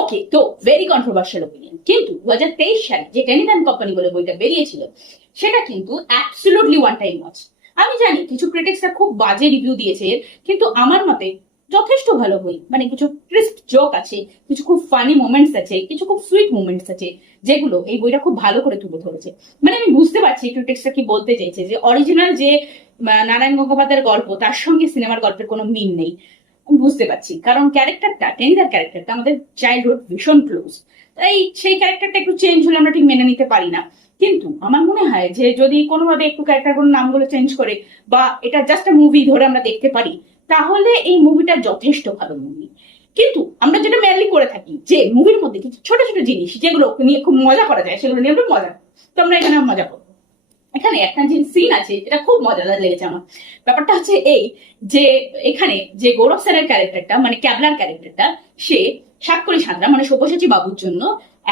ওকে, তো very controversial opinion, কিন্তু 2023 সালে যে টেনিদান কোম্পানি বলে বইটা বেরিয়েছিল সেটা কিন্তু অ্যাবসলিউটলি ওয়ান টাইম ওয়াচ। আমি জানি কিছু ক্রিটিক্সরা খুব বাজে রিভিউ দিয়েছে, কিন্তু আমার মতে যথেষ্ট ভালো বই। মানে কিছু ট্রিস্ট জোক আছে, কিছু খুব ফানি মোমেন্টস আছে, কিছু খুব সুইট মোমেন্টস আছে, যেগুলো এই বইটা খুব ভালো করে তুলে ধরেছে। মানে আমি বুঝতে পারছি ক্রিটিক্সরা কি বলতে চাইছে, যে অরিজিনাল যে নারায়ণ গঙ্গোপাধ্যায়ের গল্প তার সঙ্গে সিনেমার গল্পের কোনো মিল নেই। আমি বুঝতে পারছি, কারণ ক্যারেক্টারটা, টেনিদার ক্যারেক্টারটা আমাদের চাইল্ডহুড ভীষণ ক্লোজ, তাই সেই ক্যারেক্টারটা একটু চেঞ্জ হলে আমরা ঠিক মেনে নিতে পারি না। কিন্তু আমার মনে হয় যে যদি কোনোভাবে একটু ক্যারেক্টারগুলোর নামগুলো চেঞ্জ করে, বা এটা জাস্ট মুভি ধরে আমরা দেখতে পারি, তাহলে এই মুভিটা যথেষ্ট ভালো মুভি। কিন্তু আমরা যেটা মেনলি করে থাকি, যে মুভির মধ্যে কিছু ছোট ছোট জিনিস যেগুলো নিয়ে খুব মজা করা যায়, সেগুলো নিয়ে একটু মজা, তো আমরা এখানে মজা করবো। এখানে একটা যে সিন আছে এটা খুব মজাদার লেগেছে আমার। ব্যাপারটা হচ্ছে এই, যে এখানে যে গৌরব স্যারের ক্যারেক্টারটা, মানে ক্যাবলার ক্যারেক্টারটা, সে সাতকড়ি সাঁতরা মানে সব্যসাচী বাবুর জন্য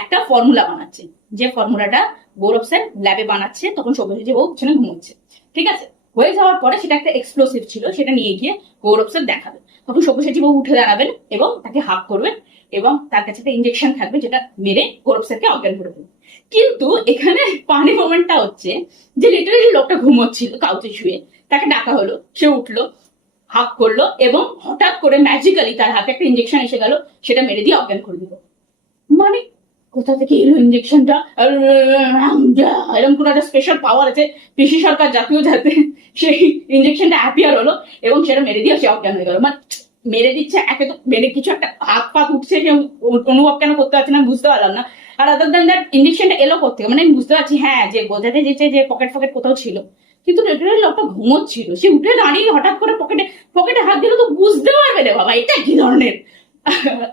একটা ফর্মুলা বানাচ্ছে। যে ফর্মুলাটা গৌরব স্যার ল্যাবে বানাচ্ছে, তখন সব্যসাচী বাবু পিছনে ঘুমোচ্ছে। ঠিক আছে, হয়ে যাওয়ার পরে সেটা একটা এক্সপ্লোসিভ ছিল, সেটা নিয়ে গিয়ে গৌরব স্যার দেখাবে। তখন সব্যসাচী বাবু উঠে দাঁড়াবেন এবং তাকে হাক করবেন, এবং তার কাছে একটা ইঞ্জেকশন থাকবে যেটা মেরে গৌরব স্যারকে অজ্ঞান করে দেবে। কিন্তু এখানে পানি মোমেন্টটা হচ্ছে যে লিটারেলি লোকটা ঘুমোচ্ছিল কাউচে শুয়ে, তাকে ডাকা হলো, সে উঠলো, হাক করলো, এবং হঠাৎ করে ম্যাজিক্যালি তার হাতে একটা ইঞ্জেকশন এসে গেল, সেটা মেরে দিয়ে অজ্ঞান করে দিল। মানে কোথা থেকে এলো ইঞ্জেকশনটা? এরকম কোন একটা স্পেশাল পাওয়ার আছে পিসি সরকার জাতীয়, যাতে সেই ইঞ্জেকশনটা অ্যাপিয়ার হলো এবং সেটা মেরে দিয়ে সে অজ্ঞান হয়ে গেল। মানে মেরে দিচ্ছে, একে তো মেরে কিছু একটা হাত পা উঠছে, কেউ অনুভব কেন করতে পারছে না বুঝতে পারলাম না। আর আদার দ্যান দ্যাট ইঞ্জেকশনটা এলো করতে, মানে আমি বুঝতে পারছি হ্যাঁ যে বোঝাতে চেয়েছে যে পকেট ফকেট কোথাও ছিল, কিন্তু লিটারালি লোকটা ঘুমোচ্ছিল, সে উঠে দাঁড়িয়ে হঠাৎ করে পকেটে পকেটে হাত দিল, তো বুঝতে পারবে রে বাবা এটা কি ধরনের।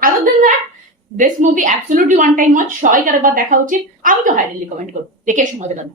Other than that this movie absolutely one time watch, সবাইকার একবার দেখা উচিত। আমি তো হাইলি রিকমেন্ড করবো, দেখে সময় দিলাম।